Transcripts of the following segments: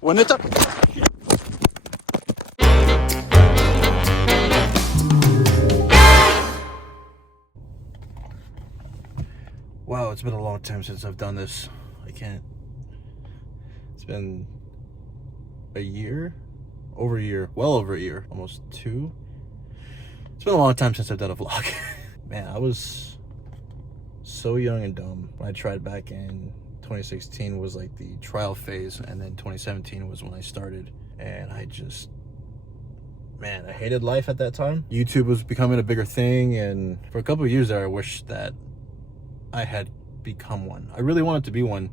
When it's up. Wow, it's been a long time since I've done this. I can't. It's been a year? Over a year. Well over a year. Almost 2. It's been a long time since I've done a vlog. Man, I was so young and dumb when I tried back in 2016 was like the trial phase, and then 2017 was when I started. And I just, man, I hated life at that time. YouTube was becoming a bigger thing, and for a couple of years there, I wished that I had become one. I really wanted to be one.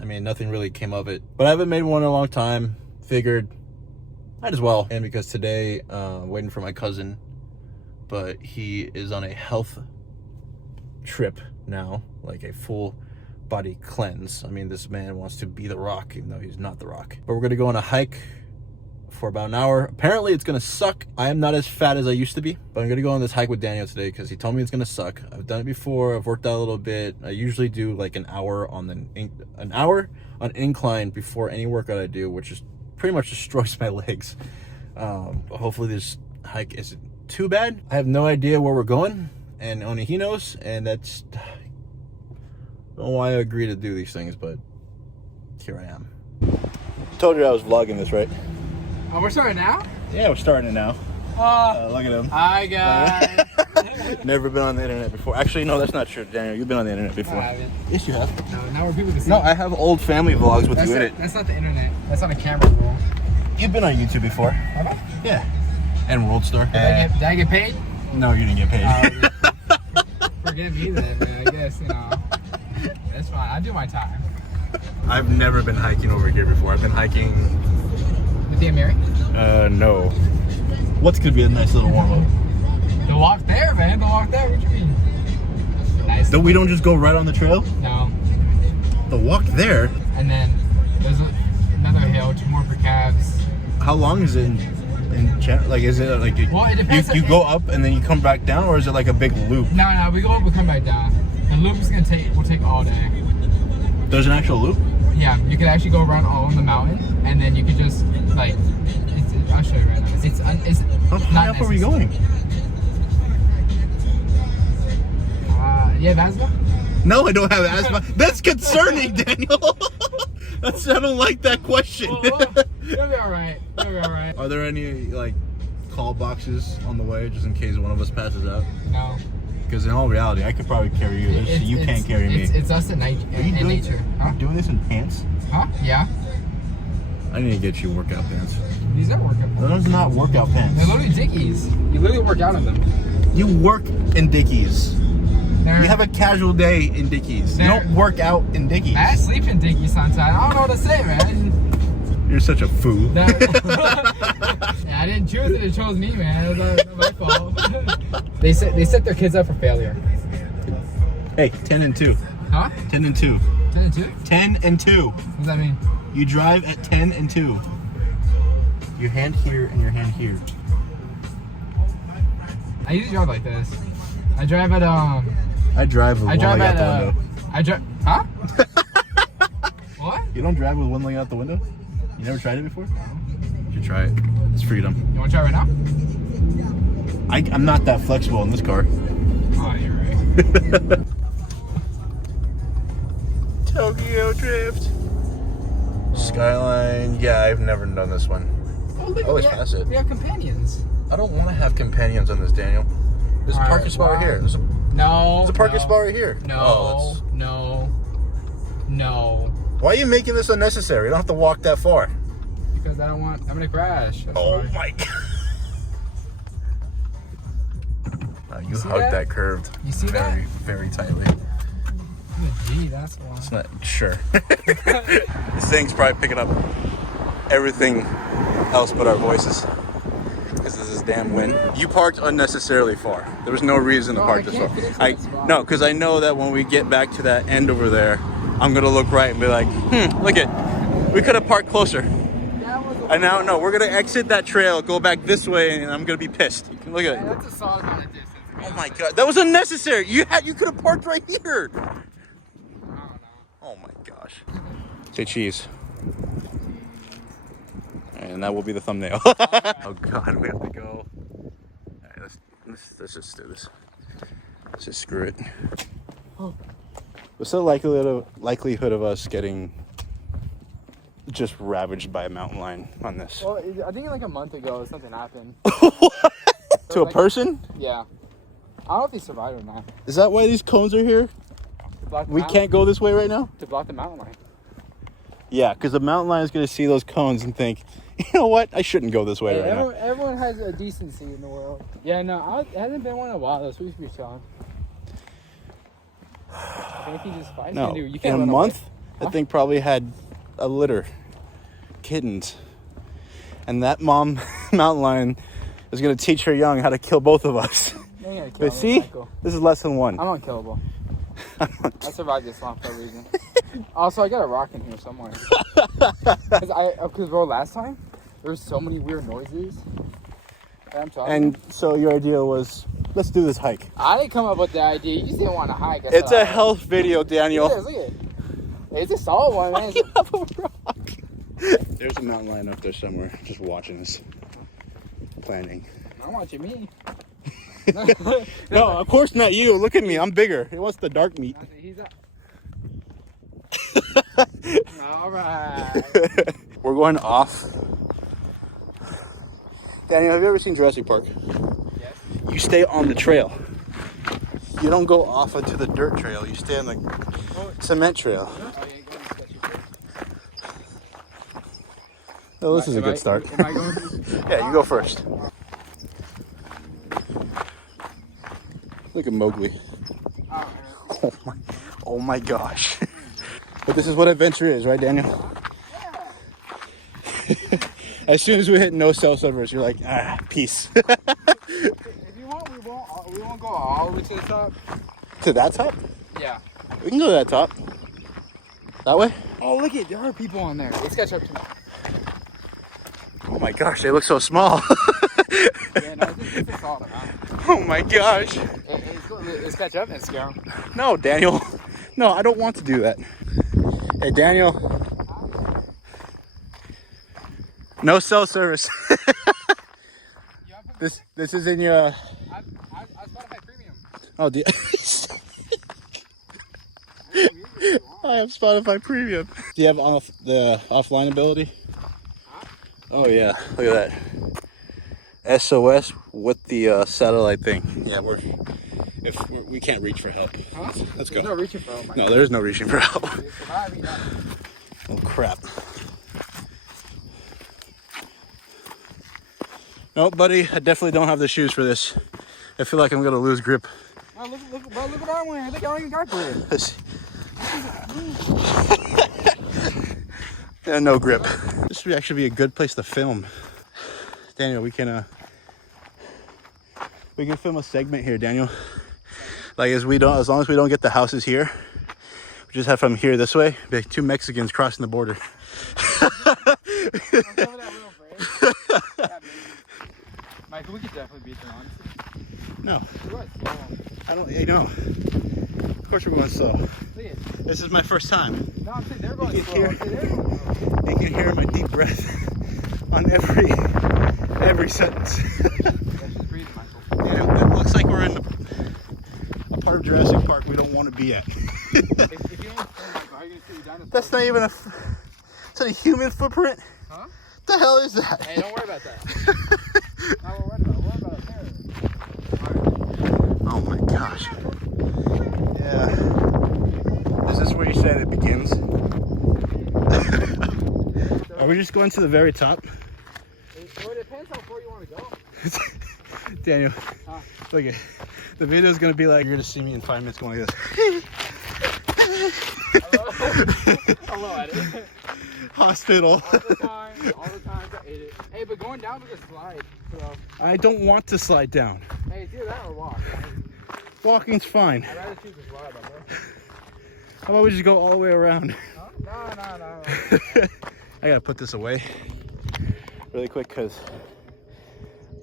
I mean, nothing really came of it, but I haven't made one in a long time. Figured might as well. And because today, waiting for my cousin, but he is on a health trip now, like a full body cleanse. I mean, this man wants to be the Rock, even though he's not the Rock. But we're gonna go on a hike for about an hour. Apparently it's gonna suck. I am not as fat as I used to be, but I'm gonna go on this hike with Daniel today because he told me it's gonna suck. I've done it before. I've worked out a little bit. I usually do like an hour on incline before any workout I do, which is pretty much destroys my legs. But hopefully this hike isn't too bad. I have no idea where we're going, and only he knows, and that's, I don't know why I agree to do these things, but here I am. Told you I was vlogging this, right? Oh, we're starting now? Yeah, we're starting it now. Look at him. Hi, guys. Never been on the internet before. Actually, no, that's not true, Daniel. You've been on the internet before. I haven't. Yes, you have. No, now we're people to see. No, I have old family vlogs with you in it. That's not the internet. That's not a camera roll. You've been on YouTube before. Have I? Yeah. And World Star. Did I get paid? No, you didn't get paid. Forgive me then, man. I guess, you know. That's fine. I do my time. I've never been hiking over here before. I've been hiking... With the Mary? No. What's gonna be a nice little warm-up? The walk there, man. The walk there. What you mean? Nice. We don't just go right on the trail? No. The walk there? And then there's another hill, 2 more for cabs. How long is it like, is it like well, it depends. You go up and then you come back down, or is it like a big loop? No, we go up and come back down. The loop is will take all day. There's an actual loop? Yeah, you could actually go around all on the mountain, and then you could just like, I'll show you right now. It's how high up are we going? You have asthma? No, I don't have asthma. That's concerning, Daniel. I don't like that question. You'll be alright. You'll be alright. Are there any like call boxes on the way just in case one of us passes out? No. Because in all reality, I could probably carry you. You can't carry me. It's us in nature. Are you doing this in pants? Huh? Yeah. I need to get you workout pants. These are workout pants. Those are not workout pants. They're literally Dickies. You literally work out in them. You work in Dickies. You have a casual day in Dickies. You don't work out in Dickies. I sleep in Dickies sometimes. I don't know what to say, man. You're such a fool. Yeah, I didn't choose it. It chose me, man. It was not my fault. They set their kids up for failure. Hey, 10 and 2. Huh? 10 and 2. 10 and 2? 10 and 2. What does that mean? You drive at 10 and 2. Your hand here and your hand here. I usually drive like this. I drive at I drive with one leg out the window. I drive. Huh? What? You don't drive with one leg out the window? You never tried it before? No. You should try it. It's freedom. You want to try right now? I'm not that flexible in this car. Oh, you're right. Tokyo Drift. Skyline. Yeah, I've never done this one. Oh, look, always pass it. We have companions. I don't want to have companions on this, Daniel. There's a parking spot right here. There's a parking spot right here. No, no. Why are you making this unnecessary? You don't have to walk that far. Because I'm gonna crash. That's Oh why. my god. You hugged that curved. You see very, that? very tightly. Gee, that's why. It's not sure. This thing's probably picking up everything else but our voices. Because this is damn wind. You parked unnecessarily far. There was no reason to park this far. No, because I know that when we get back to that end over there, I'm gonna look right and be like, look at, we could have parked closer. And now, no, we're gonna exit that trail, go back this way, and I'm gonna be pissed. Look at it. That's a solid amount of distance. Oh my god, that was unnecessary. You could have parked right here. I don't know. Oh my gosh. Say cheese. and that will be the thumbnail. Oh God, we have to go. All right, let's just do this. Let's just screw it. What's the likelihood of us getting just ravaged by a mountain lion on this? Well, I think like a month ago something happened. To a person? Yeah. I don't know if he survived or not. Is that why these cones are here? We can't go this way right now? To block the mountain lion. Yeah, because the mountain lion is going to see those cones and think, you know what? I shouldn't go this way right now. Everyone has a decency in the world. Yeah, no, it hasn't been one in a while though, so we should be chilling. I think he just fights. No, You can't in a run month, away. that thing probably had a litter. Kittens. And that mom mountain lion is going to teach her young how to kill both of us. But see, this is lesson 1. I'm unkillable. I survived this long for a reason. Also, I got a rock in here somewhere. Because bro, last time there were so many weird noises. And so your idea was, let's do this hike. I didn't come up with the idea. You just didn't want to hike. It's a health video, Daniel. Look at it. It's a solid one, man. You have a rock. There's a mountain lion up there somewhere, just watching us, planning. I'm watching me. No, of course not you. Look at me. I'm bigger. It wants the dark meat. He's up. All right. We're going off. Daniel, have you ever seen Jurassic Park? Yes. You stay on the trail. You don't go off onto the dirt trail. You stay on the cement trail. Oh, this is a good start. Am I going? Yeah, you go first. Look at Mowgli. Oh my gosh. But this is what adventure is, right, Daniel? Yeah. As soon as we hit no cell servers, you're like, peace. If you want, we won't go all the way to the top. To that top? Yeah. We can go to that top. That way? Oh, look at, there are people on there. Let's catch up to them. Oh my gosh, they look so small. Yeah, no, this is all around. Oh my gosh. Let's catch up and scare them. No, Daniel. No, I don't want to do that. Hey, Daniel. No cell service. This is in your. I Spotify Premium. Oh, I have Spotify Premium. Do you have the offline ability? Huh? Oh yeah, look at that. SOS with the satellite thing. Yeah, we can't reach for help. Huh? Let's go. There's no reaching for help. No, there is no reaching for help. Oh crap. No, buddy, I definitely don't have the shoes for this. I feel like I'm gonna lose grip. Oh, look what I'm wearing. I think I don't even got grip. Yeah, no grip. This would actually be a good place to film. Daniel, we can film a segment here, Daniel. Like as long as we don't get the houses here, we just have from here this way, be like 2 Mexicans crossing the border. Michael, we could definitely beat them, honestly. No. I don't. You know. Of course we're going slow. This is my first time. No, I'm saying they're going slow. You can hear my deep breath on every sentence. That's just breathe, Michael. Yeah, it looks like we're in a part of Jurassic Park we don't want to be at. if you don't understand, Michael, how are you going to see dinosaurs? That's not even it's a human footprint. Huh? What the hell is that? Hey, don't worry about that. Not what we're worried about. We're worried about a parrot. Oh my gosh. Yeah. Is this where you said it begins? Are we just going to the very top? Well, it depends how far you want to go. Daniel, look at the video is gonna be like you're gonna see me in 5 minutes going like this. Hello, edit. Hospital. All the time. Hey, but going down we can slide. So. I don't want to slide down. Hey, it's either that or walk. Walking's fine. I'd rather choose to slide, bro. How about we just go all the way around? Huh? No. I gotta put this away really quick because,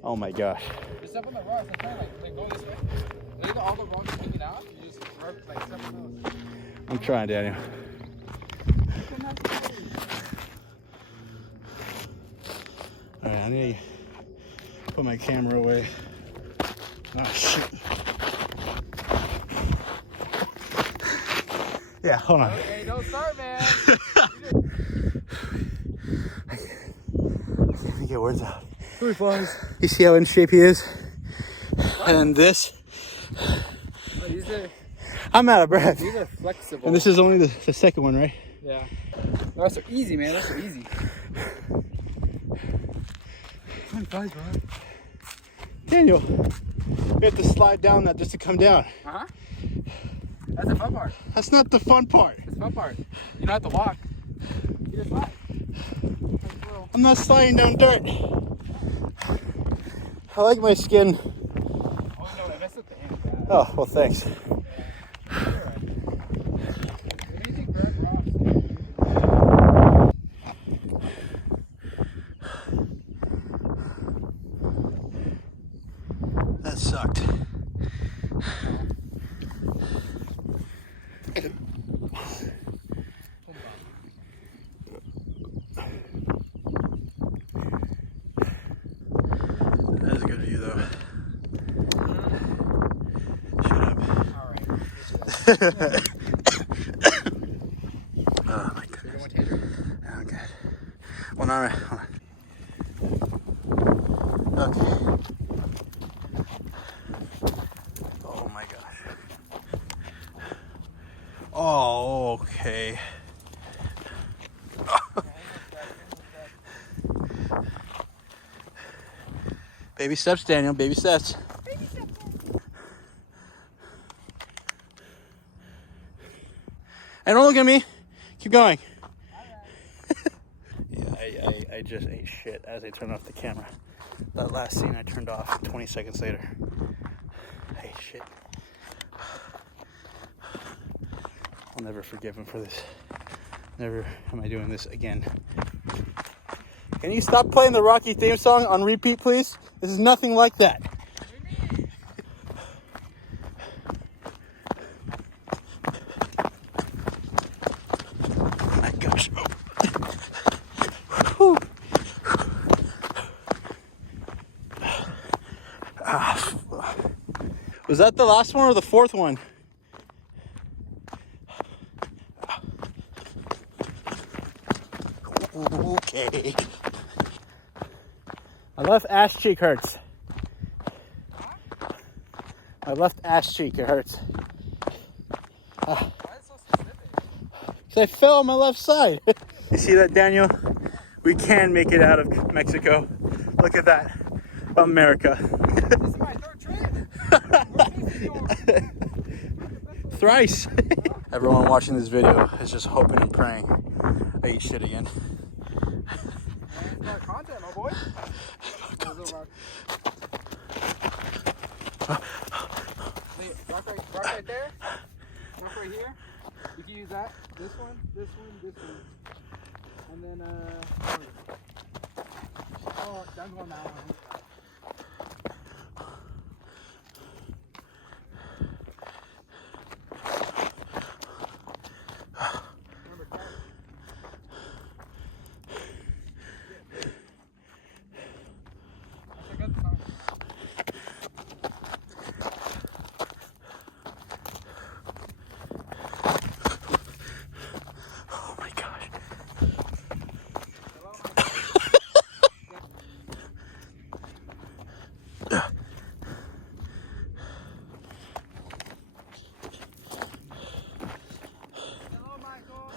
oh my gosh. Just step on the rocks. That's fine. Like go this way. Look at all the rocks hanging out. You just like step on those. I'm trying, Daniel. need to put my camera away. Oh, shit. Yeah, hold on. Okay, don't start, man. I can't get words out. Three flies. You see how in shape he is? And this, Oh, these are I'm out of breath. flexible. And this is only the second one, right? Yeah. Those are easy, man. Those are easy. 25, bro. Daniel, we have to slide down that just to come down. Uh-huh. That's the fun part. That's not the fun part. That's the fun part. You don't have to walk. You just slide. I'm not sliding down dirt. I like my skin. Oh, no, I messed up the hand. Oh, well, thanks. That sucked. That is a good view, though. Shut up. Alright. Oh my goodness. Oh, good. Well, not right. Hold on. Okay. Oh my gosh. Oh, okay. Baby steps, Daniel. Baby steps. And don't look at me. Keep going. Yeah, I just ate shit as I turned off the camera. That last scene I turned off 20 seconds later. I ate shit. I'll never forgive him for this. Never am I doing this again. Can you stop playing the Rocky theme song on repeat, please? This is nothing like that. Oh my gosh. Whew. Was that the last one or the fourth one? Okay. My left ass cheek hurts. My left ass cheek, it hurts. Why is it so specific? Because I fell on my left side. You see that, Daniel? We can make it out of Mexico. Look at that. America. This is my third trip. Thrice. Everyone watching this video is just hoping and praying I eat shit again. That's content, my boy. Wait, rock right there. Rock right here. You can use that. This one, this one, this one. And then, oh, I'm going that one. Oh my gosh. Hello, Michael.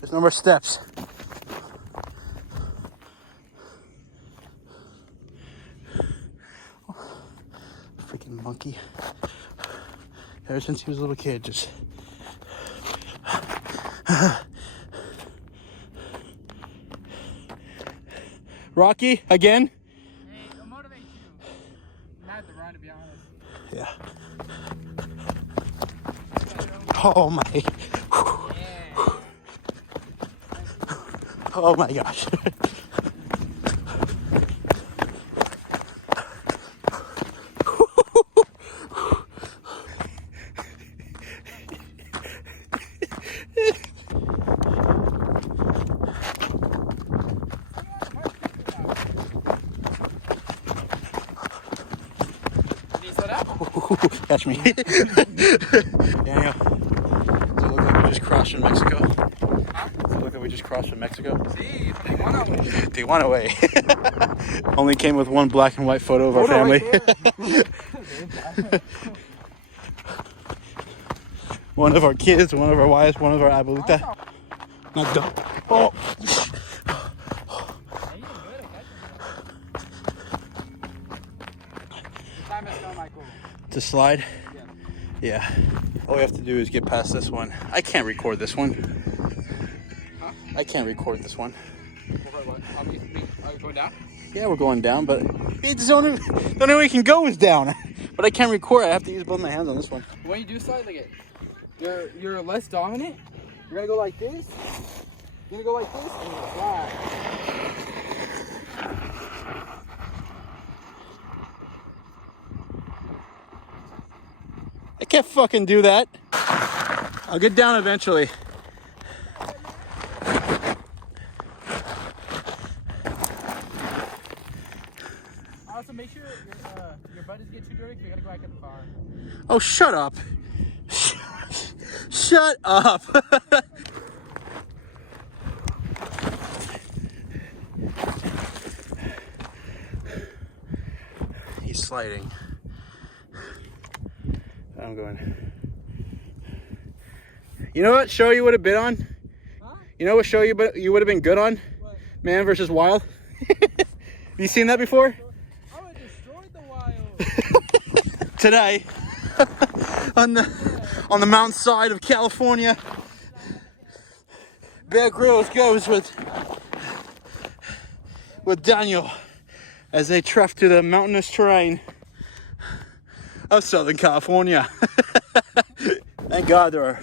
There's no more steps. Freaking monkey. Ever since he was a little kid, just... Rocky, again? Hey, it'll motivate you. I had to run, to be honest. Yeah. Oh my. Yeah. Oh my gosh. Catch me. Daniel, does it look like we just crossed from Mexico? Huh? Does it look like we just crossed from Mexico? See, Tijuana way. Only came with one black and white photo of our family. Right One of our kids, one of our wives, one of our abuelita. Not done. Oh. To slide? Yeah. All we have to do is get past this one. I can't record this one. Huh? I can't record this one. Are we going down? Yeah, we're going down, but it's the only way we can go is down. But I can't record. I have to use both my hands on this one. When you do slide like it, you're less dominant. You're gonna go like this. You're gonna go like this, and you're gonna slide. I can't fucking do that. I'll get down eventually. Also, make sure your butt doesn't get too dirty. 'Cause we gotta go back in the car. Oh, shut up. Shut up. He's sliding. I'm going. You know what show you would have been on? Huh? You know what show you would have been good on? What? Man versus Wild. Have you seen that before? I would have destroyed the Wild. Today, on the mountainside of California, Bear Grylls goes with Daniel as they trek through the mountainous terrain of Southern California. Thank God there are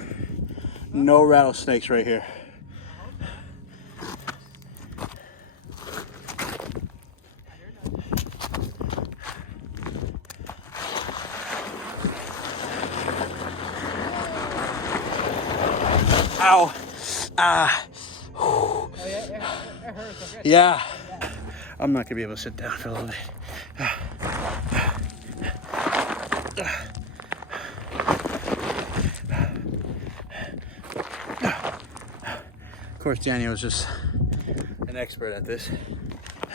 no rattlesnakes right here. Ow. Ah. Oh, yeah, it hurts. Okay. Yeah. I'm not going to be able to sit down for a little bit. Of course, Daniel was just an expert at this.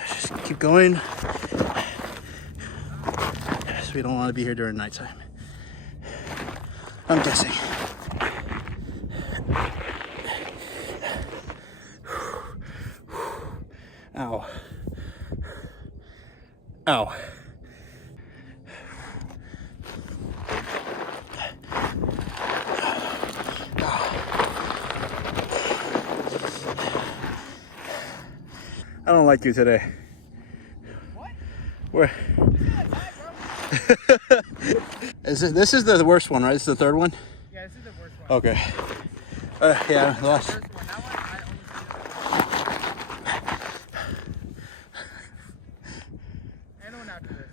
Just keep going. So we don't want to be here during nighttime. I'm guessing. Ow. Ow. I don't like you today. What? Where? This is the worst one, right? This is the third one? Yeah, this is the worst one. Okay. Yeah, lost. First one. That one, I only see and one after this.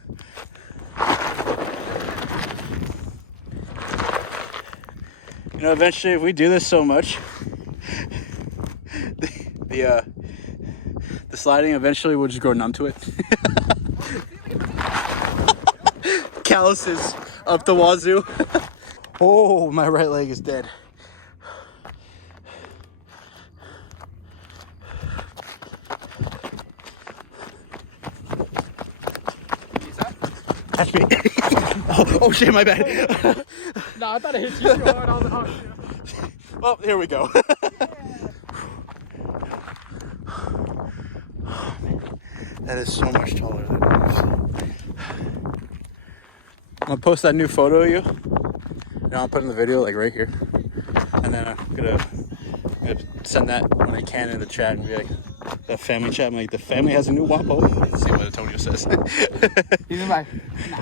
You know, eventually, if we do this so much, the sliding eventually will just grow numb to it. Calluses up the wazoo. Oh, my right leg is dead. Catch me. Oh shit, my bad. No, I thought I hit you so hard. I was like, oh shit. Well, here we go. That is so much taller than it is. I'm gonna post that new photo of you. And I'll put in the video like right here. And then I'm gonna send that when I can in the chat and be like, the family chat. I'm like, the family has a new Wapo. Let's see what Antonio says. He's like,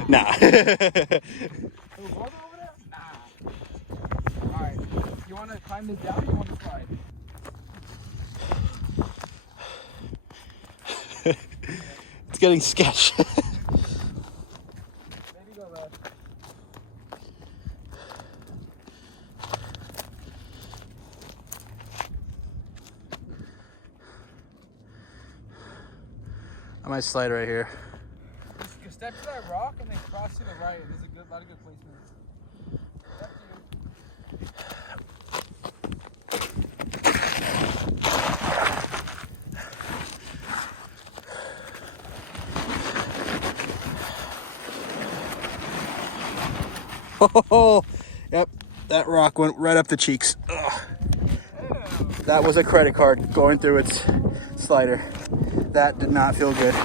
Nah. Alright, you want to climb this down or you want to slide? It's getting sketch. Maybe go left. I might slide right here. Just step to that rock and then cross to the right. There's a lot of good placement. Step Oh, yep, that rock went right up the cheeks. Ugh. That was a credit card going through its slider. That did not feel good.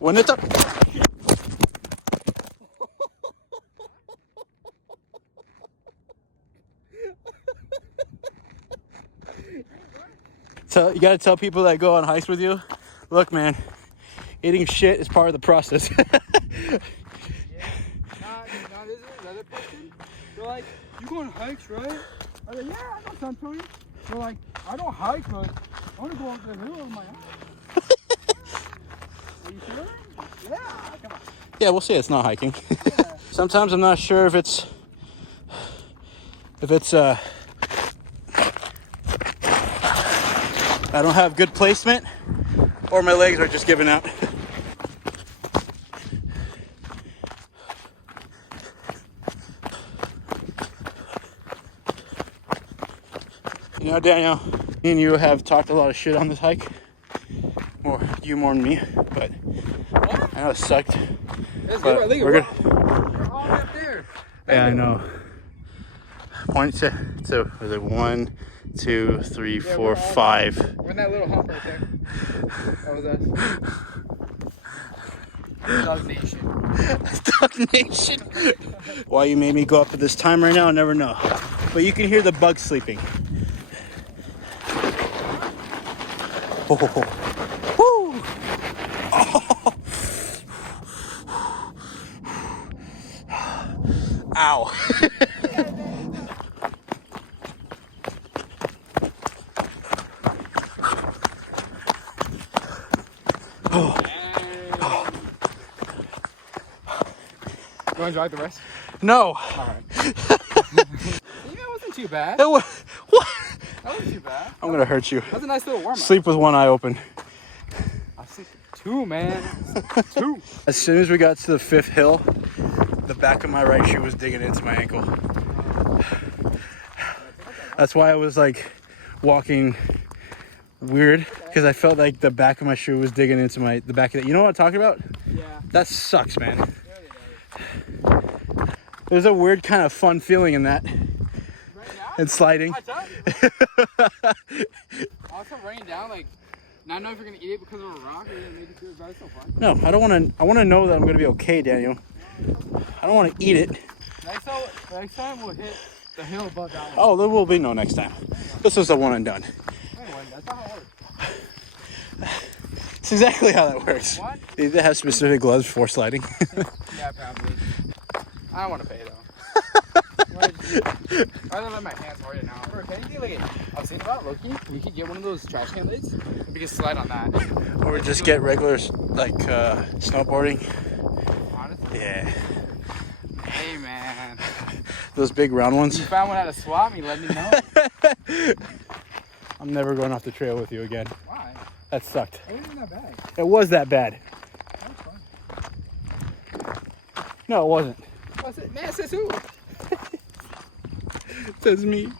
When it's up. So you gotta tell people that go on hikes with you, look, man, eating shit is part of the process. Yeah. Not this is another person. They're like, you go on hikes, right? I'm like, yeah, I know sometimes. They're like, I don't hike, but I want to go up the hill on my own. Are you sure? Yeah, come on. Yeah, we'll say it's not hiking. Yeah. Sometimes I'm not sure if it's I don't have good placement or my legs are just giving out. You know, Daniel, me and you have talked a lot of shit on this hike. You more than me, but I know it sucked. That's But good. we're good. We're all up there. Yeah, I know. Point to was it 1, 2, 3, 4, 5. We're in that little hump right there. That was us. Dog Nation. Dog Nation. Why you made me go up at this time right now, I never know. But you can hear the bugs sleeping. Oh. Woo. Oh. Ow. Oh. You want to drive the rest? No. All right. That wasn't too bad. What? That wasn't too bad. I'm gonna hurt you. That was a nice little warm-up. Sleep with one eye open. I sleep 2, man. 2. As soon as we got to the 5th hill, the back of my right shoe was digging into my ankle. That's why I was like walking weird, because I felt like the back of my shoe was digging into the back of it. You know what I'm talking about? Yeah. That sucks, man. There's a weird kind of fun feeling in that. Right now? And sliding. Also raining down, like, not knowing if you're gonna eat it because of a rock or you're gonna make it through it, but it's so fun. No, I don't want to. I want to know that I'm gonna be okay, Daniel. I don't want to eat it. Next time we'll hit the hill above that one. Oh, there will be no next time. This was a one and done. Anyway, that's not how it works. It's exactly how that works. What? You need to have specific gloves for sliding. Yeah, probably. I don't want to pay though. I don't let my hands harden now. Or if anything, like I was thinking about, Loki, we could get one of those trash can lids and we could slide on that. Or just get regular, like, snowboarding. Honestly. Yeah. Hey man. Those big round ones. If you found one at a swap meet, let me know. I'm never going off the trail with you again. Why? That sucked. It wasn't that bad. It was that bad. That was fun. No, it wasn't. What's it? Man, it says who? It says me.